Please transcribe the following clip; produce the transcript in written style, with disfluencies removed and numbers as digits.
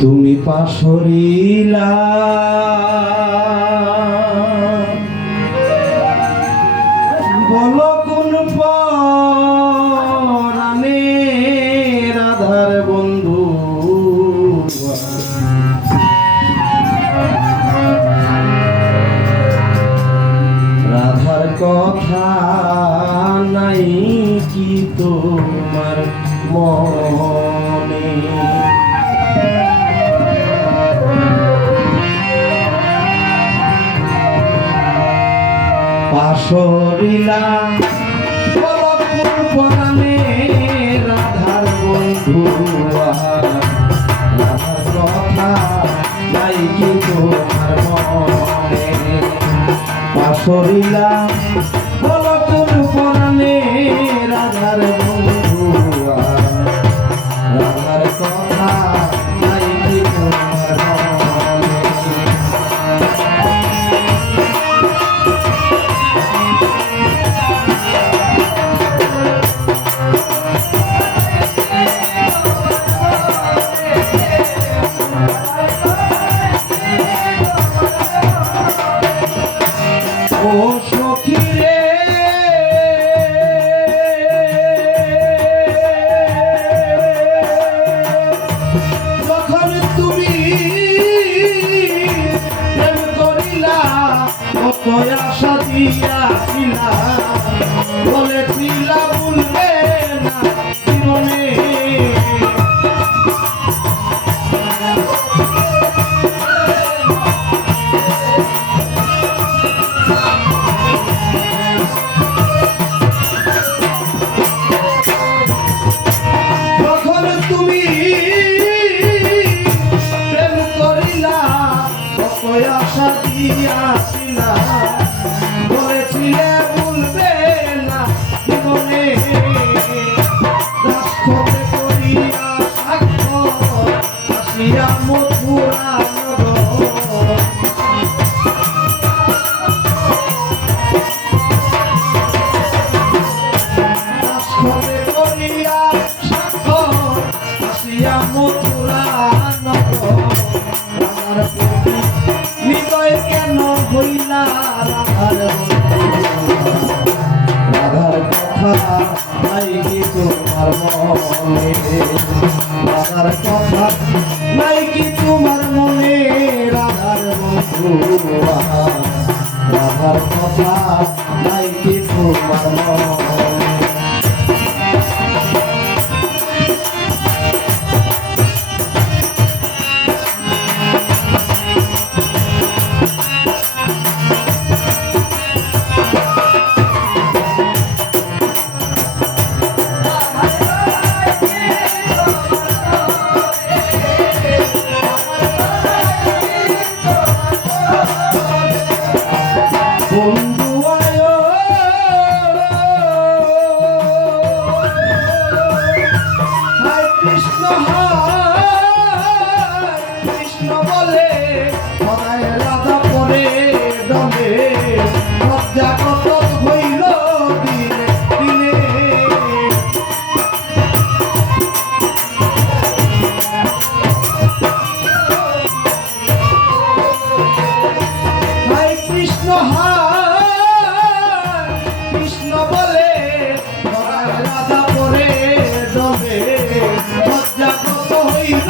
তুমি পাশরিলা বলো কোন পরাণে রাধার বন্ধু রাধার কথা নাই কি তোমার মনে পাশরিলা বলো কোন পরাণে রাধার বন্ধু রাধার কথা নাই কি তোমার মনে পাশরিলা বলো কোন পরাণে রাধার বন্ধু রাধার কথা নাই কি তোমার মনে ও সখী রে যখন তুমি প্রেম করিলা কত আশা দিয়াছিলা বলেছিলা ভুলবে না জীবনে আশা দিয়াছিলা বলেছিলে ভুলবে না জীবনে রাষ্ট্রতে করিয়া সাক্ষর আসিয়া মথুরা রাষ্ট্রতে করিয়া সাক্ষর আসিয়া মথুরা হৃদয় কেন হইলা রাধার কথা নাই কি তোমার মনে রাধার কথা নাই কি তোমার মনে রাধার বন্ধু রাধার কথা নাই কি তোমার মনে বন্ধু আয়ো হায় কৃষ্ণ বলে সদায় রাধা পরে দলে লজ্জা কত হইল দিনে দিনে হায় কৃষ্ণ কৃষ্ণ বলে রাধা পরে দলে লজ্জা কত হইল